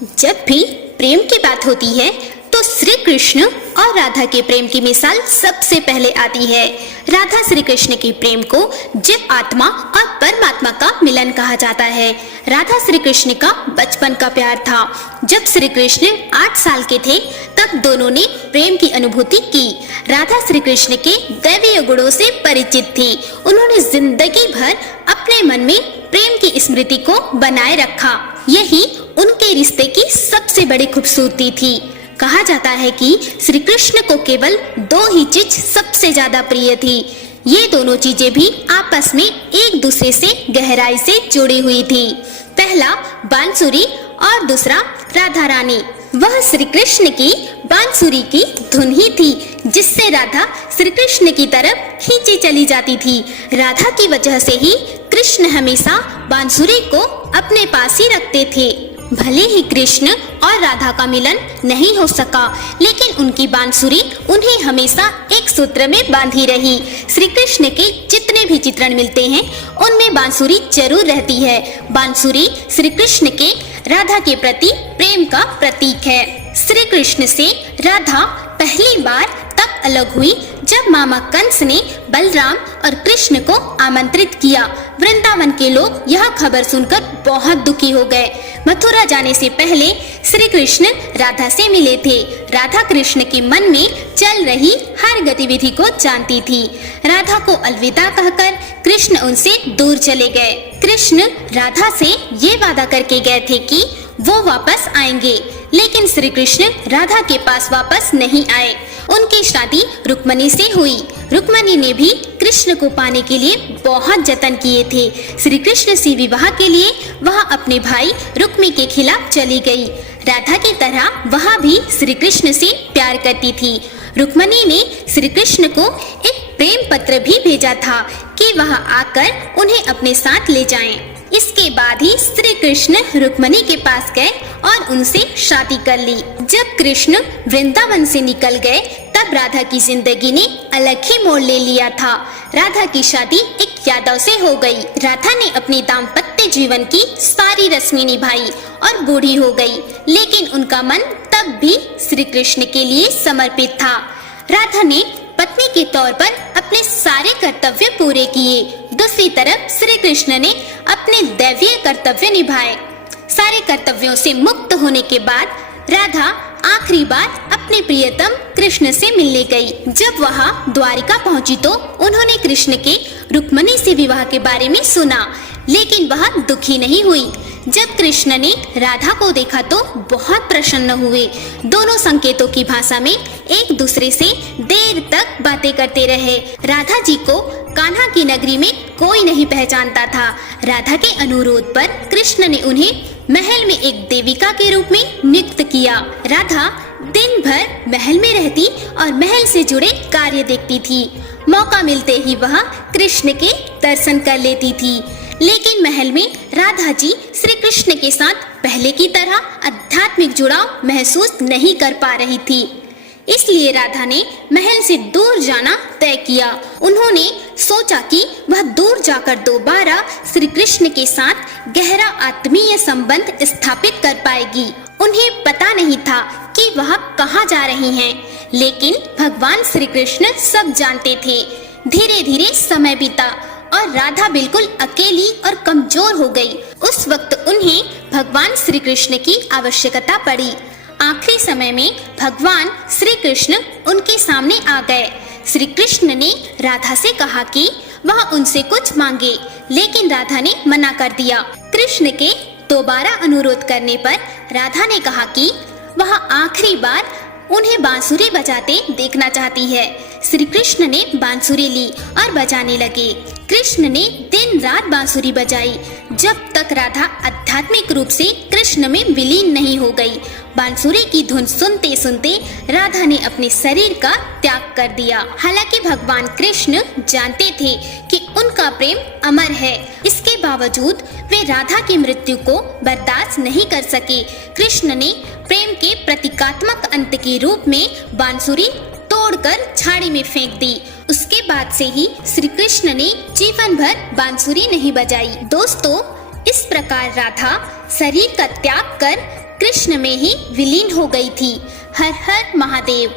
जब भी प्रेम की बात होती है तो श्री कृष्ण और राधा के प्रेम की मिसाल सबसे पहले आती है। राधा श्री कृष्ण के प्रेम को जीव आत्मा और परमात्मा का मिलन कहा जाता है। राधा श्री कृष्ण का बचपन का प्यार था। जब श्री कृष्ण 8 साल के थे तब दोनों ने प्रेम की अनुभूति की। राधा श्री कृष्ण के दैवीय गुणों से परिचित थी। उन्होंने जिंदगी भर अपने मन में प्रेम की स्मृति को बनाए रखा। यही उनके रिश्ते की सबसे बड़ी खूबसूरती थी। कहा जाता है कि श्री कृष्ण को केवल 2 ही चीज सबसे ज्यादा प्रिय थी। ये दोनों चीजें भी आपस में एक दूसरे से गहराई से जुड़ी हुई थी। पहला बांसुरी और दूसरा राधा रानी। वह श्री कृष्ण की बांसुरी की धुन ही थी जिससे राधा श्री कृष्ण की तरफ खींची चली जाती थी। राधा की वजह से ही कृष्ण हमेशा बांसुरी को अपने पास ही रखते थे। भले ही कृष्ण और राधा का मिलन नहीं हो सका, लेकिन उनकी बांसुरी उन्हें हमेशा एक सूत्र में बांधी रही। श्री कृष्ण के जितने भी चित्रण मिलते हैं उनमें बांसुरी जरूर रहती है। बांसुरी श्री कृष्ण के राधा के प्रति प्रेम का प्रतीक है। श्री कृष्ण से राधा पहली बार तब अलग हुई जब मामा कंस ने बलराम और कृष्ण को आमंत्रित किया। वृंदावन के लोग यह खबर सुनकर बहुत दुखी हो गए। मथुरा जाने से पहले श्री कृष्ण राधा से मिले थे। राधा कृष्ण के मन में चल रही हर गतिविधि को जानती थी। राधा को अलविदा कहकर कृष्ण उनसे दूर चले गए। कृष्ण राधा से ये वादा करके गए थे कि वो वापस आएंगे, लेकिन श्री कृष्ण राधा के पास वापस नहीं आए। उनकी शादी रुक्मणी से हुई। रुक्मणी ने भी कृष्ण को पाने के लिए बहुत जतन किए थे। श्री कृष्ण से विवाह के लिए वह अपने भाई रुक्मी के खिलाफ चली गई। राधा की तरह वह भी श्री कृष्ण से प्यार करती थी। रुक्मणी ने श्री कृष्ण को एक प्रेम पत्र भी भेजा था कि वह आकर उन्हें अपने साथ ले जाएं। इसके बाद ही श्री कृष्ण रुक्मणी के पास गए और उनसे शादी कर ली। जब कृष्ण वृंदावन से निकल गए तब राधा की जिंदगी ने अलग ही मोड़ ले लिया था। राधा की शादी एक यादव से हो गई। राधा ने अपने दाम्पत्य जीवन की सारी रस्में निभाई और बूढ़ी हो गई, लेकिन उनका मन तब भी श्री कृष्ण के लिए समर्पित था। राधा ने पत्नी के तौर पर अपने सारे कर्तव्य पूरे किए। दूसरी तरफ श्री कृष्ण ने अपने दैवीय कर्तव्य निभाए। सारे कर्तव्यों से मुक्त होने के बाद राधा आखिरी बार अपने प्रियतम कृष्ण से मिलने गई। जब वह द्वारिका पहुंची तो उन्होंने कृष्ण के रुक्मणी से विवाह के बारे में सुना, लेकिन वह दुखी नहीं हुई। जब कृष्ण ने राधा को देखा तो बहुत प्रसन्न हुए। दोनों संकेतों की भाषा में एक दूसरे से देर तक बातें करते रहे। राधा जी को कान्हा की नगरी में कोई नहीं पहचानता था। राधा के अनुरोध पर कृष्ण ने उन्हें महल में एक देविका के रूप में नियुक्त किया। राधा दिन भर महल में रहती और महल से जुड़े कार्य देखती थी। मौका मिलते ही वह कृष्ण के दर्शन कर लेती थी, लेकिन महल में राधा जी श्री कृष्ण के साथ पहले की तरह आध्यात्मिक जुड़ाव महसूस नहीं कर पा रही थी। इसलिए राधा ने महल से दूर जाना तय किया। उन्होंने सोचा कि वह दूर जाकर दोबारा श्री कृष्ण के साथ गहरा आत्मीय संबंध स्थापित कर पाएगी। उन्हें पता नहीं था कि वह कहाँ जा रही हैं, लेकिन भगवान श्री कृष्ण सब जानते थे। धीरे धीरे समय बीता और राधा बिल्कुल अकेली और कमजोर हो गई। उस वक्त उन्हें भगवान श्री कृष्ण की आवश्यकता पड़ी। आखिरी समय में भगवान श्री कृष्ण उनके सामने आ गए। श्री कृष्ण ने राधा से कहा कि वह उनसे कुछ मांगे, लेकिन राधा ने मना कर दिया। कृष्ण के दोबारा अनुरोध करने पर राधा ने कहा कि वह आखिरी बार उन्हें बांसुरी बजाते देखना चाहती है। श्री कृष्ण ने बांसुरी ली और बजाने लगे। कृष्ण ने दिन रात बांसुरी बजाई जब तक राधा आध्यात्मिक रूप से कृष्ण में विलीन नहीं हो गई। बांसुरी की धुन सुनते सुनते राधा ने अपने शरीर का त्याग कर दिया। हालांकि भगवान कृष्ण जानते थे कि उनका प्रेम अमर है, इसके बावजूद वे राधा की मृत्यु को बर्दाश्त नहीं कर सके। कृष्ण ने प्रेम के प्रतीकात्मक अंत के रूप में बांसुरी तोड़कर झाड़ी में फेंक दी। उसके बाद से ही श्री कृष्ण ने जीवन भर बांसुरी नहीं बजाई। दोस्तों, इस प्रकार राधा शरीर का त्याग कर कृष्ण में ही विलीन हो गई थी। हर हर महादेव।